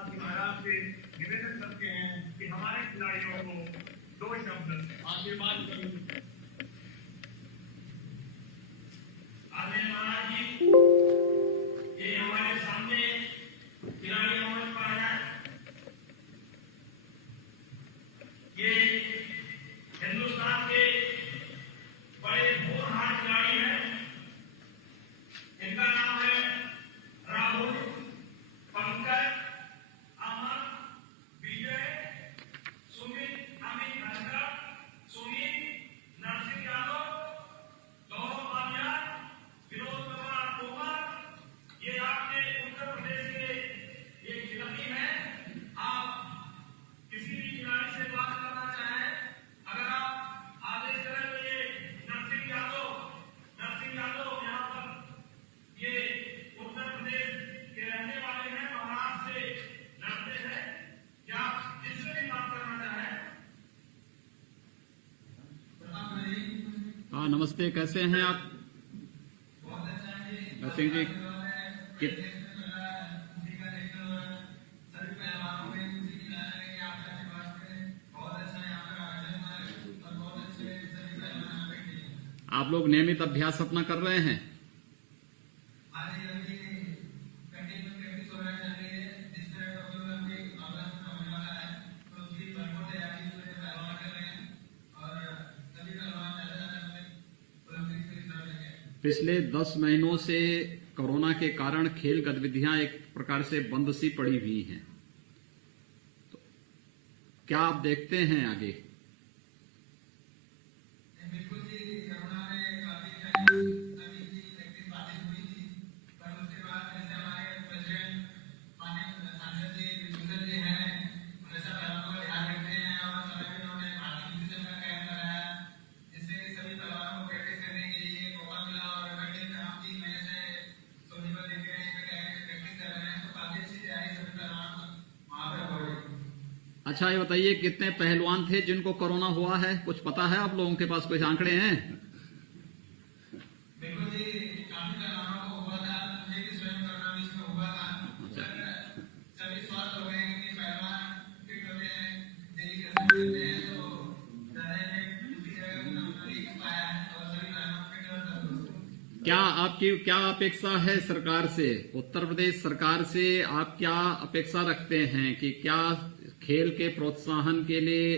महाराज की महाराज से निवेदन करते हैं कि हमारे खिलाड़ियों को 2 शब्द आशीर्वाद करें। आदरणीय महाराज जी, ये हमारे सामने खिलाड़ी मंच पर है। ये हिंदुस्तान के बड़े होनहार खिलाड़ी हैं। इनका नाम है राहुल, पंकज, अमन, विजय, सुमित, अमित धनखड़, सुमित, नरसिंह यादव, गौरव पांड्या, विनोद कुमार तोमर। ये आपके उत्तर प्रदेश के ये खिलाड़ी हैं। आप किसी भी खिलाड़ी से बात करना चाहें, अगर आप आदेश करें तो ये नरसिंह यादव यहाँ पर ये उत्तर प्रदेश के रहने वाले हैं, महाराष्ट्र से लड़ते हैं। क्या आप जिससे भी बात करना चाहें? हाँ, नमस्ते, कैसे हैं आप? सिंह जी, आप लोग नियमित अभ्यास अपना कर रहे हैं? पिछले 10 महीनों से कोरोना के कारण खेल गतिविधियां एक प्रकार से बंद सी पड़ी हुई हैं। तो क्या आप देखते हैं आगे? अच्छा, ये बताइए, कितने पहलवान थे जिनको कोरोना हुआ है? कुछ पता है आप लोगों के पास? कुछ आंकड़े हैं? क्या अपेक्षा है सरकार से, उत्तर प्रदेश सरकार से? आप क्या अपेक्षा रखते हैं कि क्या खेल के प्रोत्साहन के लिए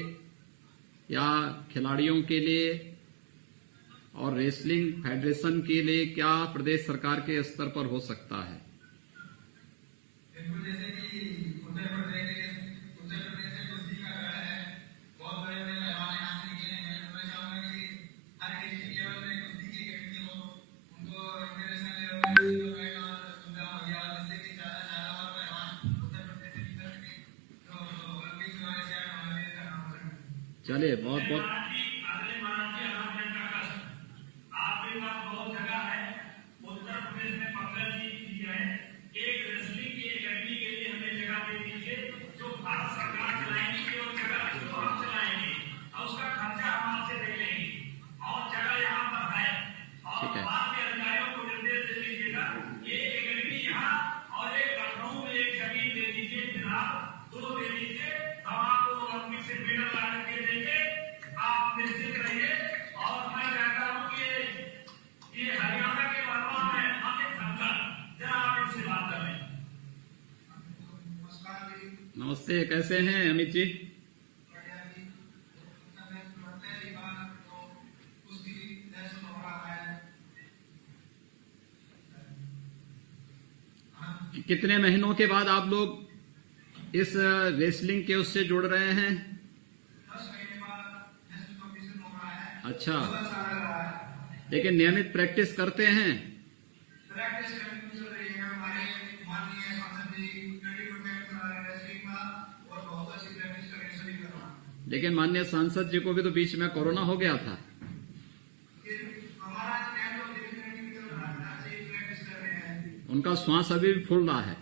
या खिलाड़ियों के लिए और रेसलिंग फेडरेशन के लिए क्या प्रदेश सरकार के स्तर पर हो सकता है? चलिए, बहुत बहुत नमस्ते, कैसे हैं अमित जी? कितने महीनों के बाद आप लोग इस रेसलिंग के उससे जुड़ रहे हैं? 10 महीने बाद। अच्छा, लेकिन नियमित प्रैक्टिस करते हैं? प्रैक्टिस करनी चल रही है। हमारे माननीय सांसद जी रेसलिंग का और बहुत अच्छी प्रैक्टिस करने सभी कर रहा है। लेकिन माननीय सांसद जी को भी तो बीच में कोरोना हो गया था। हमारा प्रैक्टिस कर रहे हैं। उनका श्वास अभी भी फूल रहा है।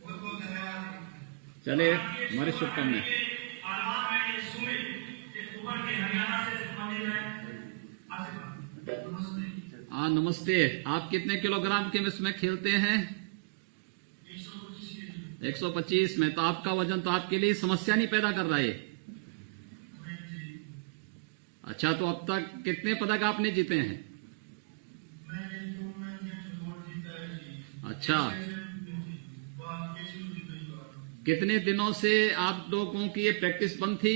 बहुत बहुत धन्यवाद। चलिए, हमारी शुभकामनाएं। हाँ, नमस्ते। आप कितने किलोग्राम के इसमें खेलते हैं? 125 में तो आपका वजन तो आपके लिए समस्या नहीं पैदा कर रहा है। अच्छा, तो अब तक कितने पदक आपने जीते हैं? अच्छा, कितने दिनों से आप लोगों की ये प्रैक्टिस बंद थी?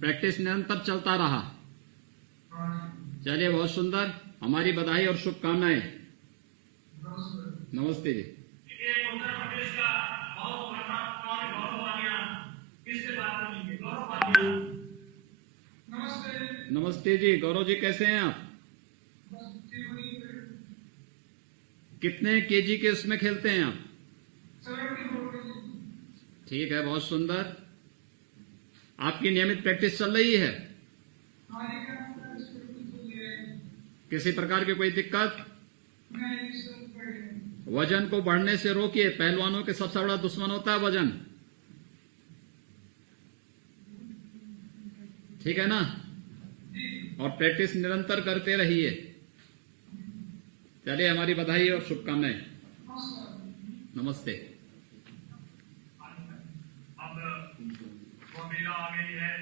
प्रैक्टिस निरंतर चलता रहा। चलिए, बहुत सुंदर, हमारी बधाई और शुभकामनाएं। नमस्ते जी। उत्तर प्रदेश का बहुत महत्वपूर्ण गौरव आ गया, किससे बात करेंगे? गौरव आ गया। नमस्ते। नमस्ते जी, गौरव जी कैसे हैं आप? कितने केजी के उसमें खेलते हैं आप? ठीक है, बहुत सुंदर। आपकी नियमित प्रैक्टिस चल रही है? किसी प्रकार की कोई दिक्कत? वजन को बढ़ने से रोकिए। पहलवानों के सबसे बड़ा दुश्मन होता है वजन। ठीक है ना? और प्रैक्टिस निरंतर करते रहिए। चलिए, हमारी बधाई और शुभकामनाएं। नमस्ते। अब वो मेला आ गई है।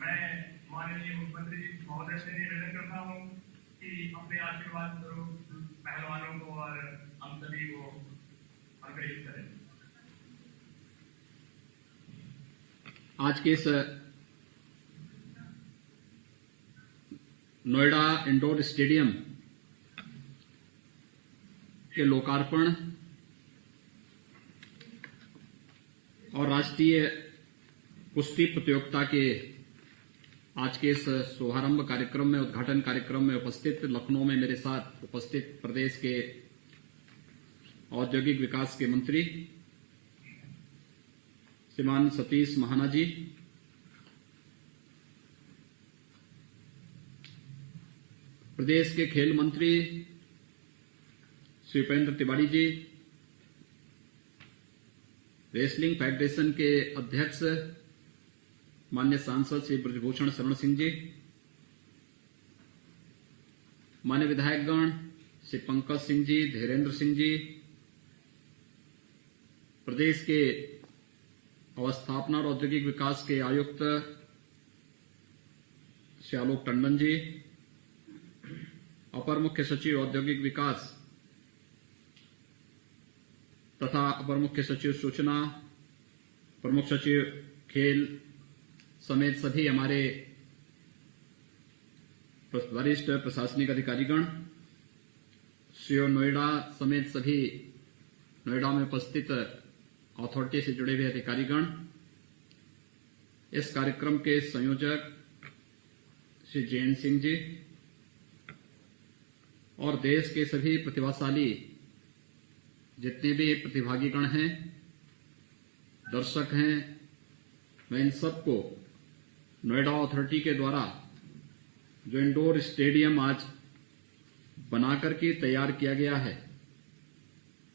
मैं माननीय मुख्यमंत्री महोदय से निवेदन करता हूँ कि अपने आशीर्वाद स्वरूप पहलवानों को और हम सभी को अनुग्रहित करें। आज के इस नोएडा इंडोर स्टेडियम के लोकार्पण और राष्ट्रीय कुश्ती प्रतियोगिता के आज के इस शुभारंभ कार्यक्रम में, उद्घाटन कार्यक्रम में उपस्थित, लखनऊ में मेरे साथ उपस्थित प्रदेश के औद्योगिक विकास के मंत्री श्रीमान सतीश महाना जी, प्रदेश के खेल मंत्री श्री उपेंद्र तिवारी जी, रेसलिंग फेडरेशन के अध्यक्ष माननीय सांसद श्री ब्रजभूषण शरण सिंह जी, माननीय विधायकगण श्री पंकज सिंह जी, धीरेन्द्र सिंह जी, प्रदेश के अवस्थापना और औद्योगिक विकास के आयुक्त श्री आलोक टंडन जी, अपर मुख्य सचिव औद्योगिक विकास तथा अपर मुख्य सचिव सूचना, प्रमुख सचिव खेल समेत सभी हमारे वरिष्ठ प्रशासनिक अधिकारीगण, सीओ नोएडा समेत सभी नोएडा में उपस्थित अथॉरिटी से जुड़े हुए अधिकारीगण, इस कार्यक्रम के संयोजक श्री जैन सिंह जी और देश के सभी प्रतिभाशाली जितने भी प्रतिभागीगण हैं, दर्शक हैं, मैं इन सबको नोएडा अथॉरिटी के द्वारा जो इंडोर स्टेडियम आज बनाकर के तैयार किया गया है,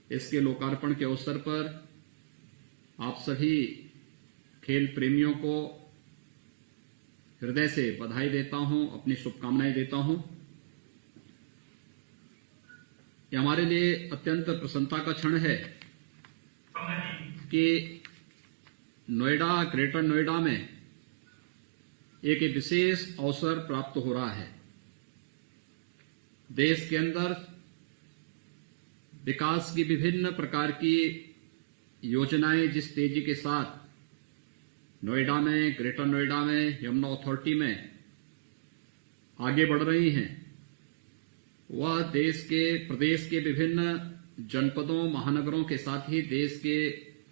इसके लोकार्पण के अवसर पर आप सभी खेल प्रेमियों को हृदय से बधाई देता हूं, अपनी शुभकामनाएं देता हूं। यह हमारे लिए अत्यंत प्रसन्नता का क्षण है कि नोएडा, ग्रेटर नोएडा में एक विशेष अवसर प्राप्त हो रहा है। देश के अंदर विकास की विभिन्न प्रकार की योजनाएं जिस तेजी के साथ नोएडा में, ग्रेटर नोएडा में, यमुना अथॉरिटी में आगे बढ़ रही हैं, वह देश के, प्रदेश के विभिन्न जनपदों, महानगरों के साथ ही देश के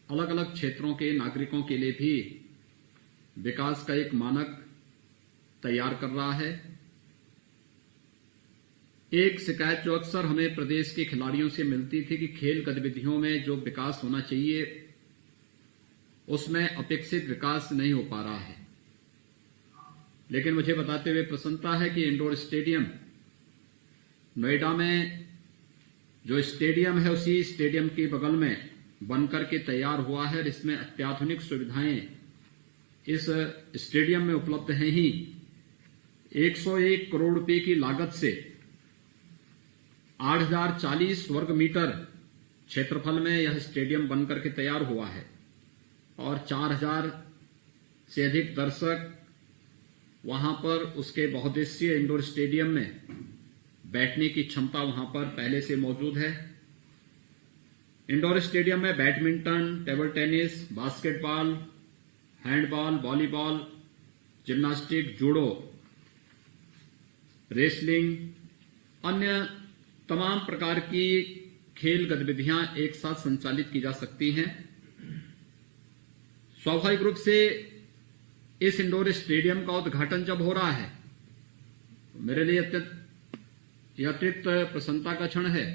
अलग अलग क्षेत्रों के नागरिकों के लिए भी विकास का एक मानक तैयार कर रहा है। एक शिकायत जो अक्सर हमें प्रदेश के खिलाड़ियों से मिलती थी कि खेल गतिविधियों में जो विकास होना चाहिए उसमें अपेक्षित विकास नहीं हो पा रहा है। लेकिन मुझे बताते हुए प्रसन्नता है कि इंडोर स्टेडियम नोएडा में जो स्टेडियम है, उसी स्टेडियम के बगल में बनकर के तैयार हुआ है। इसमें अत्याधुनिक सुविधाएं इस स्टेडियम में उपलब्ध हैं ही, 101 करोड़ रुपए की लागत से 8040 वर्ग मीटर क्षेत्रफल में यह स्टेडियम बनकर के तैयार हुआ है और 4000 से अधिक दर्शक वहां पर उसके बहुउद्देशीय इंडोर स्टेडियम में बैठने की क्षमता वहां पर पहले से मौजूद है। इंडोर स्टेडियम में badminton, table tennis, basketball, handball, volleyball, gymnastic, judo, wrestling, अन्य तमाम प्रकार की खेल गतिविधियां एक साथ संचालित की जा सकती हैं। स्वाभाविक रूप से इस इंडोर स्टेडियम का उद्घाटन जब हो रहा है तो मेरे लिए अतिरिक्त प्रसन्नता का क्षण है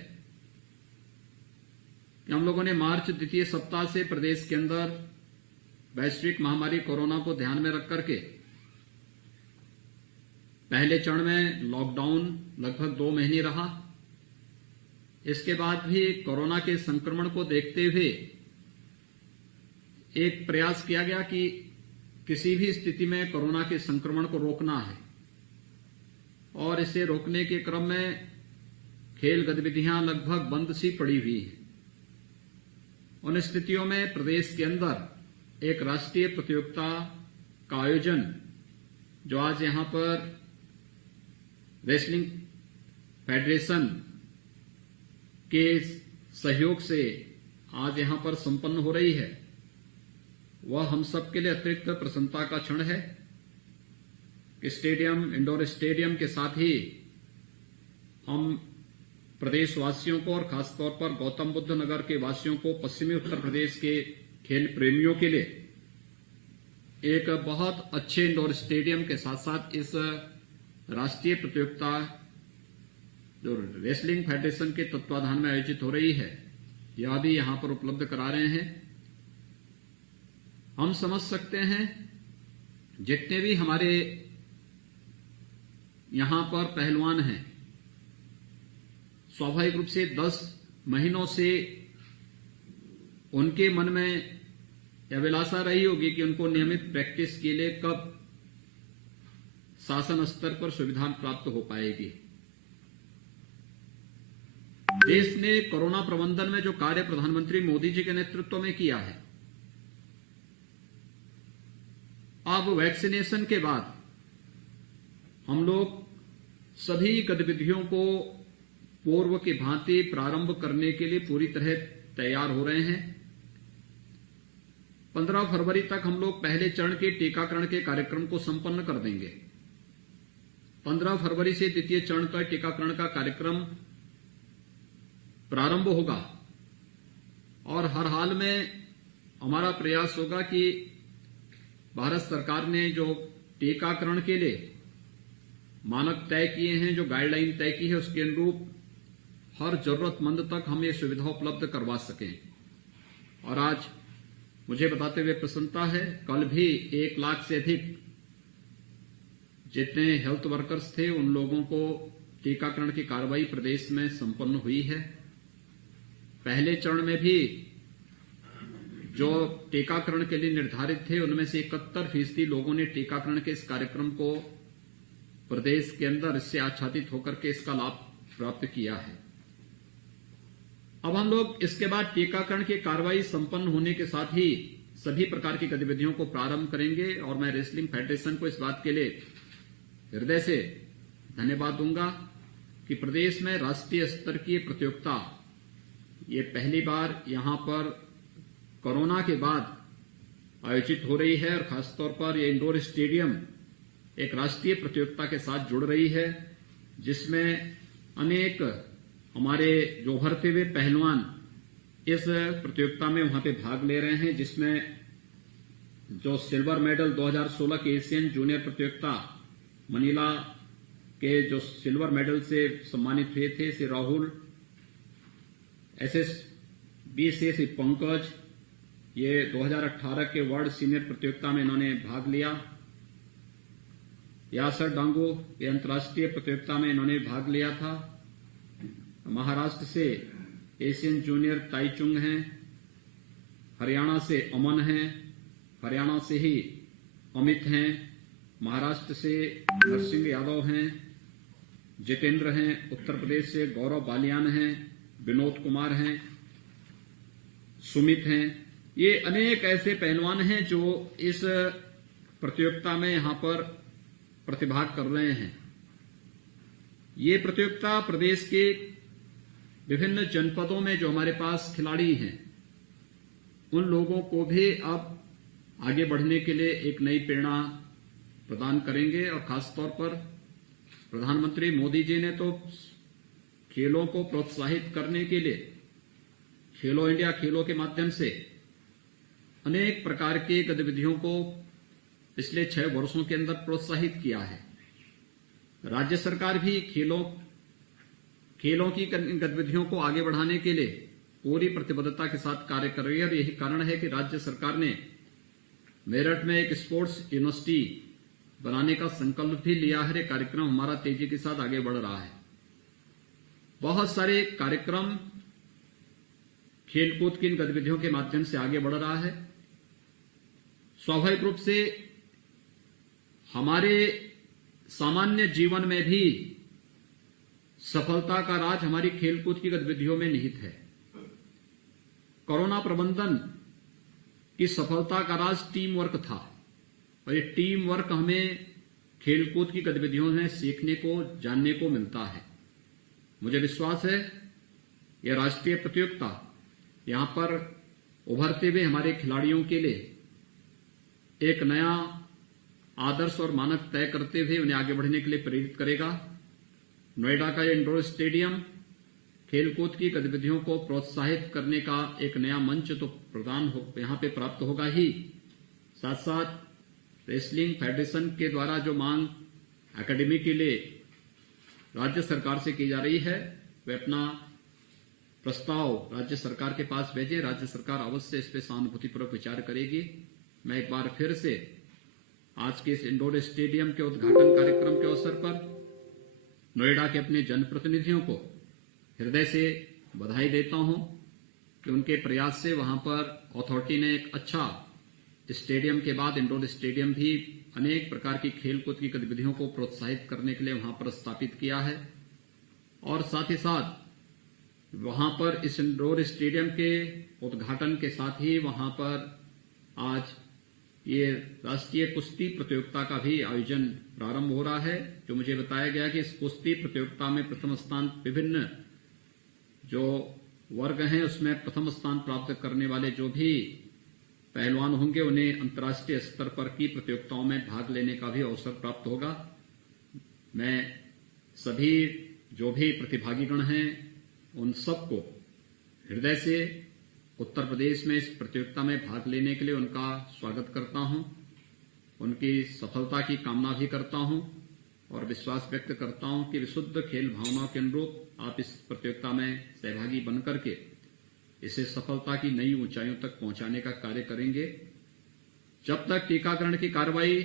कि हम लोगों ने मार्च द्वितीय सप्ताह से प्रदेश के अंदर वैश्विक महामारी कोरोना को ध्यान में रख करके पहले चरण में लॉकडाउन लगभग 2 महीने रहा। इसके बाद भी कोरोना के संक्रमण को देखते हुए एक प्रयास किया गया कि किसी भी स्थिति में कोरोना के संक्रमण को रोकना है और इसे रोकने के क्रम में खेल गतिविधियां लगभग बंद सी पड़ी हुई हैं। उन स्थितियों में प्रदेश के अंदर एक राष्ट्रीय प्रतियोगिता का आयोजन जो आज यहां पर रेसलिंग फेडरेशन के सहयोग से आज यहां पर संपन्न हो रही है, वह हम सबके लिए अतिरिक्त प्रसन्नता का क्षण है कि स्टेडियम, इंडोर स्टेडियम के साथ ही हम प्रदेशवासियों को और खासतौर पर गौतम बुद्ध नगर के वासियों को, पश्चिमी उत्तर प्रदेश के खेल प्रेमियों के लिए एक बहुत अच्छे इंडोर स्टेडियम के साथ साथ इस राष्ट्रीय प्रतियोगिता जो रेसलिंग फेडरेशन के तत्वाधान में आयोजित हो रही है यह भी यहां पर उपलब्ध करा रहे हैं। हम समझ सकते हैं जितने भी हमारे यहां पर पहलवान हैं, स्वाभाविक रूप से 10 महीनों से उनके मन में अभिलाषा रही होगी कि उनको नियमित प्रैक्टिस के लिए कब शासन स्तर पर सुविधा प्राप्त हो पाएगी। देश ने कोरोना प्रबंधन में जो कार्य प्रधानमंत्री मोदी जी के नेतृत्व में किया है, अब वैक्सीनेशन के बाद हम लोग सभी गतिविधियों को पूर्व की भांति प्रारंभ करने के लिए पूरी तरह तैयार हो रहे हैं। 15 फरवरी तक हम लोग पहले चरण के टीकाकरण के कार्यक्रम को संपन्न कर देंगे। 15 फरवरी से द्वितीय चरण का टीकाकरण का कार्यक्रम प्रारंभ होगा और हर हाल में हमारा प्रयास होगा कि भारत सरकार ने जो टीकाकरण के लिए मानक तय किए हैं, जो गाइडलाइन तय की है, उसके अनुरूप हर जरूरतमंद तक हम ये सुविधा उपलब्ध करवा सकें। और आज मुझे बताते हुए प्रसन्नता है, कल भी 1 लाख से अधिक जितने हेल्थ वर्कर्स थे उन लोगों को टीकाकरण की कार्रवाई प्रदेश में संपन्न हुई है। पहले चरण में भी जो टीकाकरण के लिए निर्धारित थे उनमें से 71% लोगों ने टीकाकरण के इस कार्यक्रम को प्रदेश के अंदर इससे आच्छादित होकर के इसका लाभ प्राप्त किया है। अब हम लोग इसके बाद टीकाकरण की कार्रवाई संपन्न होने के साथ ही सभी प्रकार की गतिविधियों को प्रारंभ करेंगे और मैं रेसलिंग फेडरेशन को इस बात के लिए हृदय से धन्यवाद दूंगा कि प्रदेश में राष्ट्रीय स्तर की प्रतियोगिता ये पहली बार यहां पर कोरोना के बाद आयोजित हो रही है और खासतौर पर ये इंडोर स्टेडियम एक राष्ट्रीय प्रतियोगिता के साथ जुड़ रही है, जिसमें अनेक हमारे जो उभरते हुए पहलवान इस प्रतियोगिता में वहां पे भाग ले रहे हैं, जिसमें जो सिल्वर मेडल 2016 के एशियन जूनियर प्रतियोगिता मनीला के जो सिल्वर मेडल से सम्मानित हुए थे, श्री राहुल, SSB से श्री पंकज, ये 2018 के वर्ल्ड सीनियर प्रतियोगिता में इन्होंने भाग लिया। यासर डांगो ये अंतर्राष्ट्रीय प्रतियोगिता में इन्होंने भाग लिया था। महाराष्ट्र से एशियन जूनियर ताइचुंग हैं, हरियाणा से अमन हैं, हरियाणा से ही अमित हैं, महाराष्ट्र से नरसिंह यादव हैं, जितेंद्र हैं, उत्तर प्रदेश से गौरव बालियान हैं, विनोद कुमार हैं, सुमित हैं। ये अनेक ऐसे पहलवान हैं जो इस प्रतियोगिता में यहां पर प्रतिभाग कर रहे हैं। ये प्रतियोगिता प्रदेश के विभिन्न जनपदों में जो हमारे पास खिलाड़ी हैं उन लोगों को भी अब आगे बढ़ने के लिए एक नई प्रेरणा प्रदान करेंगे। और खासतौर पर प्रधानमंत्री मोदी जी ने तो खेलों को प्रोत्साहित करने के लिए खेलो इंडिया खेलों के माध्यम से अनेक प्रकार की गतिविधियों को पिछले 6 वर्षों के अंदर प्रोत्साहित किया है। राज्य सरकार भी खेलों की गतिविधियों को आगे बढ़ाने के लिए पूरी प्रतिबद्धता के साथ कार्य कर रही है। और यही कारण है कि राज्य सरकार ने मेरठ में एक स्पोर्ट्स यूनिवर्सिटी बनाने का संकल्प भी लिया है। कार्यक्रम हमारा तेजी के साथ आगे बढ़ रहा है। बहुत सारे कार्यक्रम खेलकूद की इन गतिविधियों के माध्यम से आगे बढ़ रहा है। स्वाभाविक रूप से हमारे सामान्य जीवन में भी सफलता का राज हमारी खेलकूद की गतिविधियों में निहित है। कोरोना प्रबंधन की सफलता का राज टीम वर्क था और ये टीम वर्क हमें खेलकूद की गतिविधियों में सीखने को, जानने को मिलता है। मुझे विश्वास है यह राष्ट्रीय प्रतियोगिता यहां पर उभरते हुए हमारे खिलाड़ियों के लिए एक नया आदर्श और मानक तय करते हुए उन्हें आगे बढ़ने के लिए प्रेरित करेगा। नोएडा का इंडोर स्टेडियम खेलकूद की गतिविधियों को प्रोत्साहित करने का एक नया मंच तो यहां पे प्राप्त होगा ही, साथ साथ रेसलिंग फेडरेशन के द्वारा जो मांग एकेडमी के लिए राज्य सरकार से की जा रही है वे अपना प्रस्ताव राज्य सरकार के पास भेजे। राज्य सरकार अवश्य इस पर सहानुभूतिपूर्वक विचार करेगी। मैं एक बार फिर से आज के इस इंडोर स्टेडियम के उद्घाटन कार्यक्रम के अवसर पर नोएडा के अपने जनप्रतिनिधियों को हृदय से बधाई देता हूं कि उनके प्रयास से वहां पर अथॉरिटी ने एक अच्छा स्टेडियम के बाद इंडोर स्टेडियम भी अनेक प्रकार की खेलकूद की गतिविधियों को प्रोत्साहित करने के लिए वहां पर स्थापित किया है। और साथ ही साथ वहां पर इस इंडोर स्टेडियम के उद्घाटन के साथ ही वहां पर आज ये राष्ट्रीय कुश्ती प्रतियोगिता का भी आयोजन प्रारंभ हो रहा है। जो मुझे बताया गया कि इस कुश्ती प्रतियोगिता में प्रथम स्थान विभिन्न जो वर्ग हैं उसमें प्रथम स्थान प्राप्त करने वाले जो भी पहलवान होंगे उन्हें अंतर्राष्ट्रीय स्तर पर की प्रतियोगिताओं में भाग लेने का भी अवसर प्राप्त होगा। मैं सभी जो भी प्रतिभागीगण हैं उन सबको हृदय से उत्तर प्रदेश में इस प्रतियोगिता में भाग लेने के लिए उनका स्वागत करता हूं, उनकी सफलता की कामना भी करता हूं और विश्वास व्यक्त करता हूं कि विशुद्ध खेल भावनाओं के अनुरूप आप इस प्रतियोगिता में सहभागी बनकर के इसे सफलता की नई ऊंचाइयों तक पहुंचाने का कार्य करेंगे। जब तक टीकाकरण की कार्रवाई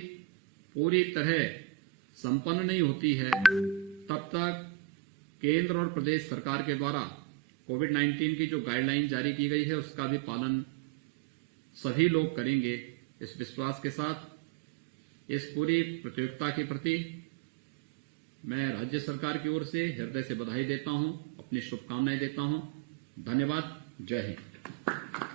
पूरी तरह संपन्न नहीं होती है तब तक केंद्र और प्रदेश सरकार के द्वारा कोविड-19 की जो गाइडलाइन जारी की गई है उसका भी पालन सभी लोग करेंगे। इस विश्वास के साथ इस पूरी प्रतियोगिता के प्रति मैं राज्य सरकार की ओर से हृदय से बधाई देता हूं, अपनी शुभकामनाएं देता हूं। धन्यवाद। जय हिंद।